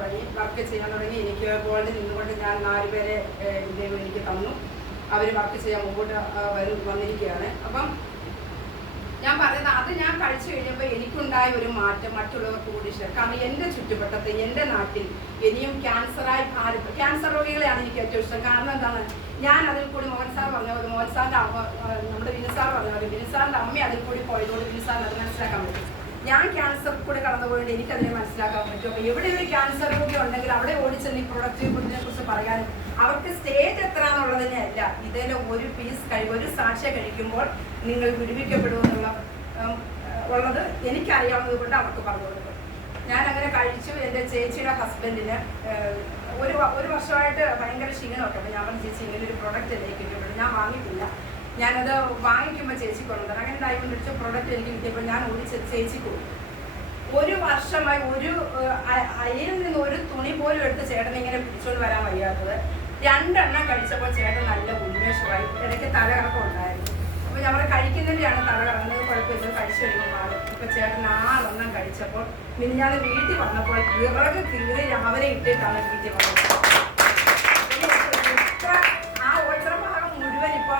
തുടങ്ങി വർക്ക് ചെയ്യാൻ തുടങ്ങി. എനിക്ക് ബോർഡിൽ നിന്നുകൊണ്ട് ഞാൻ നാല് പേരെ ദൈവം എനിക്ക് തന്നു. അവർ വർക്ക് ചെയ്യാൻ മുമ്പോട്ട് വന്നിരിക്കുകയാണ്. അപ്പം ഞാൻ പറയുന്നത് അത് ഞാൻ കഴിച്ചു കഴിഞ്ഞപ്പോൾ എനിക്കുണ്ടായ ഒരു മാറ്റം മറ്റുള്ളവർക്ക് കൂടി കാരണം എന്റെ ചുറ്റുവട്ടത്ത് എന്റെ നാട്ടിൽ ഇനിയും ക്യാൻസറായി ഭാരത് ക്യാൻസർ രോഗികളെയാണ് എനിക്ക് ഏറ്റവും ഇഷ്ടം. കാരണം എന്താണ്? ഞാൻ അതിൽ കൂടി മോഹൻ സാർ പറഞ്ഞ പോലെ മോഹൻ സാറിന്റെ അമ്മ നമ്മുടെ വിനുസാർ പറഞ്ഞ പോലെ വിനുസാറിന്റെ അമ്മ അതിൽ കൂടി പോയതുകൊണ്ട് വിനുസാറിന് അത് മനസ്സിലാക്കാൻ ഞാൻ ക്യാൻസർ കൂടെ കടന്നുപോയിട്ട് എനിക്കതിനെ മനസ്സിലാക്കാൻ പറ്റും. അപ്പോൾ എവിടെ ഒരു ക്യാൻസർ രോഗി ഉണ്ടെങ്കിൽ അവിടെ ഓടിച്ചെന്ന് ഈ പ്രൊഡക്റ്റീവ് ഫുഡിനെ കുറിച്ച് പറയാനും അവർക്ക് സ്റ്റേജ് എത്ര എന്നുള്ളതിനെ അല്ല ഇതിലെ ഒരു പീസ് കഴി ഒരു സാക്ഷ്യ കഴിക്കുമ്പോൾ നിങ്ങൾ വിടുവിക്കപ്പെടുമെന്നുള്ള ഉള്ളത് എനിക്കറിയാവുന്നത് കൊണ്ട് അവർക്ക് പറഞ്ഞു കൊടുക്കും. ഞാൻ അങ്ങനെ കഴിച്ചു. എന്റെ ചേച്ചിയുടെ ഹസ്ബൻഡിന് ഒരു ഒരു വർഷമായിട്ട് ഭയങ്കര ക്ഷീണമൊക്കെ ഞാൻ പറഞ്ഞു ചേച്ചി ഇങ്ങനെ ഒരു പ്രൊഡക്റ്റ് എന്നെ കിട്ടിയപ്പോൾ ഞാൻ വാങ്ങിയിട്ടില്ല. ഞാനത് വാങ്ങിക്കുമ്പോൾ ചേച്ചി കൊണ്ടുവന്നു അങ്ങനെ ഡയമണ്ട് അടിച്ച പ്രൊഡക്റ്റ് എനിക്ക് കിട്ടിയപ്പോൾ ഞാൻ ഓടി ചേച്ചി കൊടുത്തു. ഒരു വർഷമായി ഒരു അയിൽ നിന്ന് ഒരു തുണി പോലും എടുത്ത് ചേട്ടൻ ഇങ്ങനെ പിടിച്ചോണ്ട് വരാൻ വയ്യാത്തത്. രണ്ടെണ്ണം കഴിച്ചപ്പോൾ ചേട്ടൻ നല്ല ഉന്മേഷമായി ഇടയ്ക്ക് തലകറക്കം ഉണ്ടായിരുന്നു. അപ്പോൾ ഞങ്ങൾ കഴിക്കുന്നതിന്റെയാണ് തല കറങ്ങുന്നത് കുഴപ്പമില്ല കഴിച്ചു കഴിയുമ്പോൾ മാറും. ഇപ്പൊ ചേട്ടൻ ആറെണ്ണം കഴിച്ചപ്പോൾ മിനിഞ്ഞാന്ന് വീട്ടിൽ വന്നപ്പോൾ വിറക് തീരെ രാവിലെ ഇട്ടിട്ടാണ് വീട്ടിൽ വന്നത്.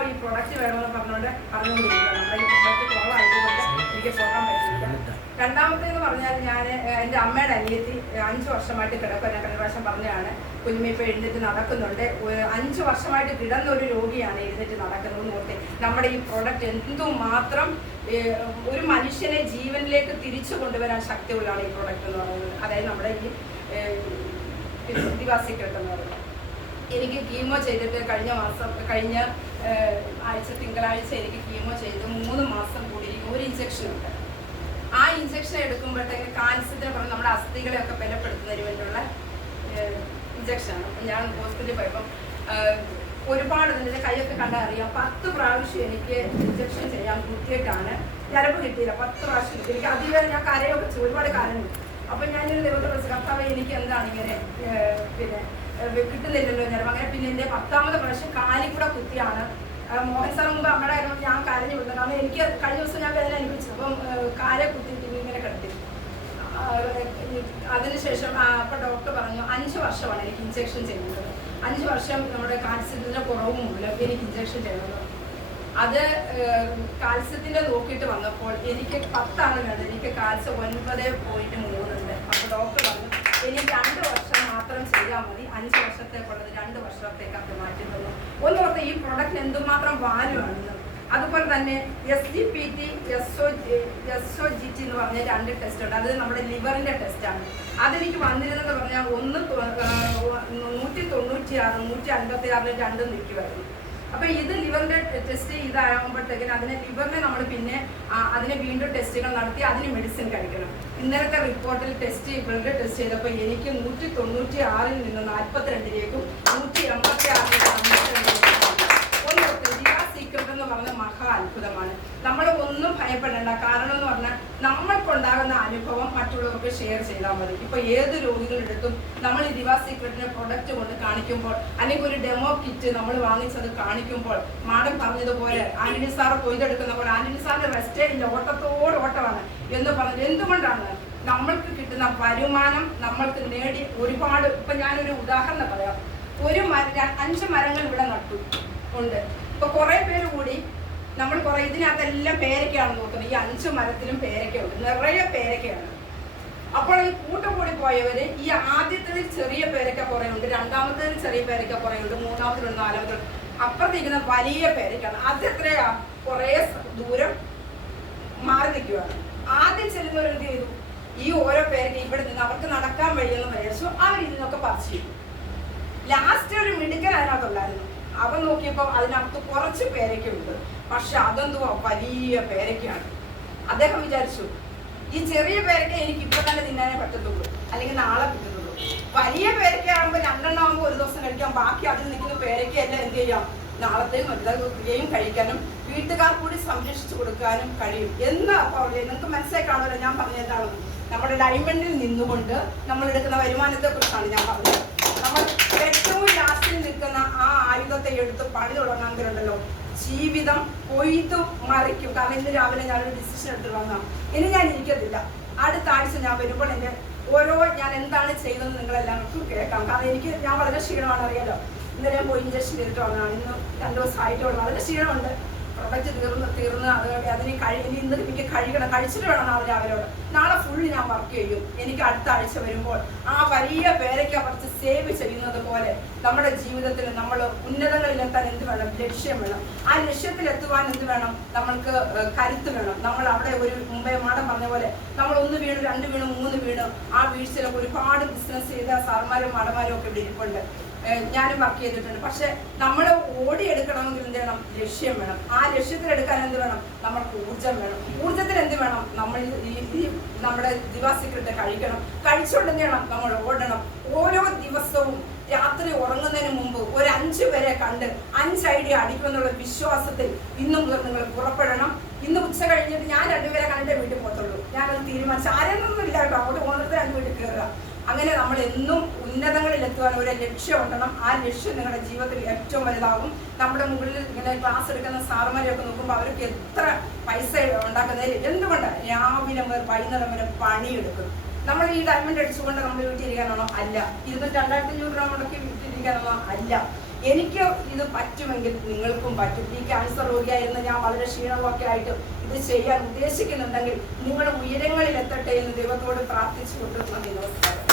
ഈ പ്രൊഡക്റ്റ് വേണമെന്ന് പറഞ്ഞുകൊണ്ട് പറഞ്ഞുകൊണ്ടിരിക്കുകയാണ് നമ്മുടെ ഈ എനിക്ക് പോകാൻ പറ്റില്ല. രണ്ടാമത്തേന്ന് പറഞ്ഞാൽ ഞാൻ എന്റെ അമ്മയുടെ അനിയത്തി അഞ്ച് വർഷമായിട്ട് കിടക്കുക ഞാൻ കഴിഞ്ഞ പ്രാവശ്യം പറഞ്ഞതാണ് കുഞ്ഞുമ്മ ഇപ്പോൾ എഴുന്നേറ്റ് നടക്കുന്നുണ്ട്. അഞ്ച് വർഷമായിട്ട് കിടന്ന ഒരു രോഗിയാണ് എഴുന്നേറ്റ് നടക്കുന്നത് നോക്കി നമ്മുടെ ഈ പ്രോഡക്റ്റ് എന്തുമാത്രം മാത്രം ഒരു മനുഷ്യനെ ജീവനിലേക്ക് തിരിച്ചു കൊണ്ടുവരാൻ ശക്തിയുള്ളതാണ് ഈ പ്രോഡക്റ്റ് എന്ന് പറയുന്നത്. അതായത് നമ്മുടെ ഈ ദിവാസിക്കട്ട് എന്ന് പറയുന്നത് എനിക്ക് കീമോ ചെയ്തിട്ട് കഴിഞ്ഞ മാസം കഴിഞ്ഞ ആഴ്ച തിങ്കളാഴ്ച എനിക്ക് കീമോ ചെയ്ത് മൂന്ന് മാസം കൂടി ഒരു ഇഞ്ചക്ഷൻ ഉണ്ട്. ആ ഇഞ്ചക്ഷൻ എടുക്കുമ്പോഴത്തേക്ക് കാൽസ്യത്തിന് പറഞ്ഞ് നമ്മുടെ അസ്ഥികളെയൊക്കെ ബലപ്പെടുത്തുന്നതിന് വേണ്ടിയുള്ള ഇഞ്ചക്ഷനാണ് അപ്പം ഞാൻ ഹോസ്പിറ്റലിൽ പോയപ്പം ഒരുപാട് ഇതിന്റെ കൈയൊക്കെ കണ്ടാൽ അറിയാം പത്ത് പ്രാവശ്യം എനിക്ക് ഇഞ്ചക്ഷൻ ചെയ്യാൻ കുത്തിയിട്ടാണ് ഞരമ്പ് കിട്ടിയില്ല. പത്ത് പ്രാവശ്യം കിട്ടി. എനിക്ക് അതിവേദന ഞാൻ കരയൊക്കെ ഒരുപാട് കരഞ്ഞു അപ്പം ഞാനൊരു ദൈവത്തെ വിളിച്ചു കർത്താവ് എനിക്ക് എന്താണ് ഇങ്ങനെ? പിന്നെ കിട്ടുന്നില്ലല്ലോ ഞാൻ അങ്ങനെ പിന്നെ എന്റെ പത്താമത് പ്രാവശ്യം കാലിൽ കൂടെ കുത്തിയാണ്. മോഹൻ സാർ മുമ്പ് അമ്മയുടെ ആയിരുന്നു ഞാൻ കരഞ്ഞു വിടുന്നത് കാരണം എനിക്ക് കഴിഞ്ഞ ദിവസം ഞാൻ വേദന അനുഭവിച്ചു. അപ്പം കാലെ കുത്തിയിട്ട് ഇങ്ങനെ കിടത്തി. അതിനുശേഷം അപ്പൊ ഡോക്ടർ പറഞ്ഞു അഞ്ച് വർഷമാണ് എനിക്ക് ഇഞ്ചക്ഷൻ ചെയ്യുന്നത്. അഞ്ച് വർഷം നമ്മുടെ കാൽസ്യത്തിന്റെ കുറവ് മൂലം എനിക്ക് ഇഞ്ചക്ഷൻ ചെയ്യണം അത് കാൽസ്യത്തിന്റെ നോക്കിയിട്ട് വന്നപ്പോൾ എനിക്ക് പത്താണ് വേണ്ടത് എനിക്ക് കാൽസ്യം ഒൻപത് പോയിന്റ് മൂന്നുണ്ട് അപ്പൊ ഡോക്ടർ പറഞ്ഞു ഇനി രണ്ട് വർഷം മാത്രം ചെയ്താൽ മതി. അഞ്ച് വർഷത്തേക്കുള്ളത് രണ്ട് വർഷത്തേക്ക് അത് മാറ്റി തന്നു ഒന്നോർത്ത് ഈ പ്രൊഡക്റ്റ് എന്തുമാത്രം വാല്യൂ ആണെന്ന്. അതുപോലെ തന്നെ S G P T S O S O G T എന്ന് പറഞ്ഞ രണ്ട് ടെസ്റ്റ് ഉണ്ട്. അത് നമ്മുടെ ലിവറിന്റെ ടെസ്റ്റാണ് അതെനിക്ക് വന്നിരുന്നത് പറഞ്ഞാൽ ഒന്ന് നൂറ്റി തൊണ്ണൂറ്റി ആറ് നൂറ്റി അൻപത്തി ആറിൽ രണ്ടും നിൽക്കുമായിരുന്നു അപ്പൊ ഇത് ലിവറിന്റെ ടെസ്റ്റ് ഇതാകുമ്പോഴത്തേക്കിന് അതിനെ ലിവറിനെ നമ്മൾ പിന്നെ അതിനെ വീണ്ടും ടെസ്റ്റുകൾ നടത്തി അതിന് മെഡിസിൻ കഴിക്കണം. ഇന്നലത്തെ റിപ്പോർട്ടിൽ ടെസ്റ്റ് ബ്ലഡ് ടെസ്റ്റ് ചെയ്തപ്പോൾ എനിക്ക് നൂറ്റി തൊണ്ണൂറ്റി ആറിൽ നിന്ന് നാൽപ്പത്തിരണ്ടിലേക്കും നൂറ്റി എൺപത്തി ആറിലേക്ക് പറഞ്ഞ മഹാ അത്ഭുതമാണ്. നമ്മൾ ഒന്നും ഭയപ്പെടേണ്ട. കാരണം എന്ന് പറഞ്ഞാൽ നമ്മൾക്കുണ്ടാകുന്ന അനുഭവം മറ്റുള്ളവർക്ക് ഷെയർ ചെയ്താൽ മതി. ഇപ്പൊ ഏത് രോഗികളെടുത്തും നമ്മൾ ഈ ദിവാ സീക്രട്ടിന്റെ പ്രൊഡക്റ്റ് കൊണ്ട് കാണിക്കുമ്പോൾ അല്ലെങ്കിൽ ഒരു ഡെമോ കിറ്റ് നമ്മൾ വാങ്ങിച്ചത് കാണിക്കുമ്പോൾ മാഡം പറഞ്ഞതുപോലെ ആന്റണി സാർ കൊയ്തെടുക്കുന്ന പോലെ ആന്റണി സാറിന്റെ റെസ്റ്റേ ഇല്ല ഓട്ടത്തോട് ഓട്ടമാണ് എന്ന് പറഞ്ഞത്. എന്തുകൊണ്ടാണ്? നമ്മൾക്ക് കിട്ടുന്ന വരുമാനം നമ്മൾക്ക് നേടി ഒരുപാട്. ഇപ്പൊ ഞാനൊരു ഉദാഹരണം പറയാം. ഒരു മര അഞ്ച് മരങ്ങൾ ഇവിടെ നട്ടു. ഉണ്ട്. ഇപ്പൊ കുറെ പേര് കൂടി നമ്മൾ കുറെ ഇതിനകത്തെല്ലാം പേരക്കാണ് നോക്കുന്നത്. ഈ അഞ്ച് മരത്തിലും പേരയ്ക്കുണ്ട് നിറയെ പേരക്കയാണ്. അപ്പോൾ ഈ കൂട്ടം കൂടി പോയവര് ഈ ആദ്യത്തേതിൽ ചെറിയ പേരക്ക കുറെ ഉണ്ട്. രണ്ടാമത്തേതിൽ ചെറിയ പേരക്ക കുറെ ഉണ്ട്. മൂന്നാമത്തിലുണ്ട് നാലാമത്തിലുണ്ട് അപ്പുറത്തേക്കുന്ന വലിയ പേരക്കാണ് അത് എത്രയാ? കുറെ ദൂരം മാറി നിൽക്കുകയാണ് ആദ്യം ചെല്ലുന്നവർ എന്ത് ചെയ്തു? ഈ ഓരോ പേരക്ക ഇവിടെ നിന്ന് അവർക്ക് നടക്കാൻ വഴിയെന്ന് വിചാരിച്ചു അവർ ഇതിനൊക്കെ പറിച്ചു ലാസ്റ്റ് ഒരു മിടുക്കൻ അതിനകത്തുണ്ടായിരുന്നു. അവൻ നോക്കിയപ്പോൾ അതിനകത്ത് കുറച്ച് പേരയ്ക്കുണ്ട് പക്ഷെ അതെന്തുവാ വലിയ പേരയ്ക്കാണ് അദ്ദേഹം വിചാരിച്ചു ഈ ചെറിയ പേരയ്ക്ക എനിക്ക് ഇപ്പൊ തന്നെ തിന്നാനേ പറ്റത്തുള്ളൂ. അല്ലെങ്കിൽ നാളെ പറ്റത്തുള്ളൂ. വലിയ പേരയ്ക്ക ആകുമ്പോൾ രണ്ടെണ്ണം ആകുമ്പോൾ ഒരു ദിവസം കഴിക്കാം ബാക്കി അതിൽ നിൽക്കുന്ന പേരയ്ക്കയെല്ലാം എന്ത് ചെയ്യാം? നാളത്തെയും മറ്റേയും കഴിക്കാനും വീട്ടുകാർ കൂടി സംരക്ഷിച്ചു കൊടുക്കാനും കഴിയും. എന്ന് അപ്പോൾ നിങ്ങൾക്ക് മനസ്സിലായി കാണുമല്ലോ ഞാൻ പറഞ്ഞതാണ് നമ്മുടെ ഡയമണ്ടിൽ നിന്നുകൊണ്ട് നമ്മൾ എടുക്കുന്ന വരുമാനത്തെ കുറിച്ചാണ് ഞാൻ പറഞ്ഞത്. ഏറ്റവും ലാസ്റ്റിൽ നിൽക്കുന്ന ആ ആയുധത്തെ എടുത്ത് പണി തുടങ്ങാങ്കിലുണ്ടല്ലോ ജീവിതം കൊയ്തു മറിക്കും. കാരണം ഇന്ന് രാവിലെ ഞാനൊരു ഡിസിഷൻ എടുത്ത് വന്നാ ഇനി ഞാൻ ഇരിക്കത്തില്ല. അടുത്ത ആഴ്ച ഞാൻ വരുമ്പോൾ എന്റെ ഓരോ ഞാൻ എന്താണ് ചെയ്തതെന്ന് നിങ്ങളെല്ലാവർക്കും കേൾക്കാം. കാരണം എനിക്ക് ഞാൻ വളരെ ക്ഷീണമാണ് അറിയാലോ. ഇന്നലെ ഞാൻ പോയി ഇഞ്ചക്ഷൻ ചെയ്തിട്ട് വന്നതാണ്. ഇന്ന് രണ്ട് ദിവസമായിട്ടുള്ള വളരെ ക്ഷീണമുണ്ട്. പ്രൊഡക്റ്റ് തീർന്ന് തീർന്ന് അതിനെ കഴി ഇനി ഇന്ന് എനിക്ക് കഴിക്കണം കഴിച്ചിട്ട് വേണം നാളെ അവരോട് നാളെ ഫുള്ള് ഞാൻ വർക്ക് ചെയ്യും. എനിക്ക് അടുത്ത ആഴ്ച വരുമ്പോൾ ആ വലിയ പേരയ്ക്ക അവർച്ച് സേവ് ചെയ്യുന്നത് പോലെ നമ്മുടെ ജീവിതത്തിൽ നമ്മൾ ഉന്നതങ്ങളിലെത്താൻ എന്ത് വേണം? ലക്ഷ്യം വേണം. ആ ലക്ഷ്യത്തിലെത്തുവാൻ എന്ത് വേണം? നമ്മൾക്ക് കരുത്ത് വേണം. നമ്മൾ അവിടെ ഒരു മുമ്പേ മാഡം പറഞ്ഞ പോലെ നമ്മൾ ഒന്ന് വീണ് രണ്ട് വീണ് മൂന്ന് വീണ്. ആ വീഴ്ചയിലൊക്കെ ഒരുപാട് ബിസിനസ് ചെയ്ത സാർമാരും മാഡന്മാരും ഒക്കെ ഇവിടെ ഇരിപ്പുണ്ട്. ഞാനും വർക്ക് ചെയ്തിട്ടുണ്ട്. പക്ഷെ നമ്മൾ ഓടിയെടുക്കണമെങ്കിൽ എന്ത് വേണം ലക്ഷ്യം വേണം. ആ ലക്ഷ്യത്തിലെടുക്കാൻ എന്ത് വേണം? നമ്മൾക്ക് ഊർജം വേണം. ഊർജത്തിന് എന്ത് വേണം? നമ്മൾ ഈ നമ്മുടെ ദിവാസിക്കിട്ട് കഴിക്കണം. കഴിച്ചുകൊണ്ട് എന്ത് വേണം നമ്മൾ ഓടണം. ഓരോ ദിവസവും രാത്രി ഉറങ്ങുന്നതിന് മുമ്പ് ഒരു അഞ്ച് പേരെ കണ്ട് അഞ്ച് ഐഡിയ അടിക്കുമെന്നുള്ള വിശ്വാസത്തിൽ ഇന്നും മുതൽ നിങ്ങൾ പുറപ്പെടണം. ഇന്ന് ഉച്ച കഴിഞ്ഞിട്ട് ഞാൻ രണ്ടുപേരെ കണ്ടേ വീട്ടിൽ പോകത്തുള്ളൂ. ഞാനത് തീരുമാനിച്ചു ആരെന്നൊന്നും ഇല്ല കേട്ടോ അങ്ങോട്ട് പോകുന്നത് രണ്ട് വീട്ടിൽ കയറുക. അങ്ങനെ നമ്മൾ എന്നും ഉന്നതങ്ങളിൽ എത്തുവാൻ ഒരു ലക്ഷ്യം ഉണ്ടണം ആ ലക്ഷ്യം നിങ്ങളുടെ ജീവിതത്തിൽ ഏറ്റവും വലുതാകും നമ്മുടെ മുകളിൽ ഇങ്ങനെ ക്ലാസ് എടുക്കുന്ന സാറുമാരെയൊക്കെ നോക്കുമ്പോൾ അവർക്ക് എത്ര പൈസ ഉണ്ടാക്കുന്നതിൽ എന്തുകൊണ്ട് രാവിലെ മുതൽ വൈകുന്നേരം വരെ പണിയെടുക്കും? നമ്മൾ ഈ ഡയമണ്ട് അടിച്ചുകൊണ്ട് നമ്മൾ വീട്ടിലിരിക്കാനാണോ അല്ല. ഇരുന്നൂറ്റി രണ്ടായിരത്തി അഞ്ഞൂറ് രൂപ മുടക്കി വീട്ടിലിരിക്കാനാണോ അല്ല. എനിക്ക് ഇത് പറ്റുമെങ്കിൽ നിങ്ങൾക്കും പറ്റും. ഈ ക്യാൻസർ രോഗിയായിരുന്ന ഞാൻ വളരെ ക്ഷീണമൊക്കെ ആയിട്ട് ഇത് ചെയ്യാൻ ഉദ്ദേശിക്കുന്നുണ്ടെങ്കിൽ നിങ്ങൾ ഉയരങ്ങളിൽ എത്തട്ടെ എന്ന് ദൈവത്തോട് പ്രാർത്ഥിച്ചുകൊണ്ട് നന്ദി നമസ്കാരം.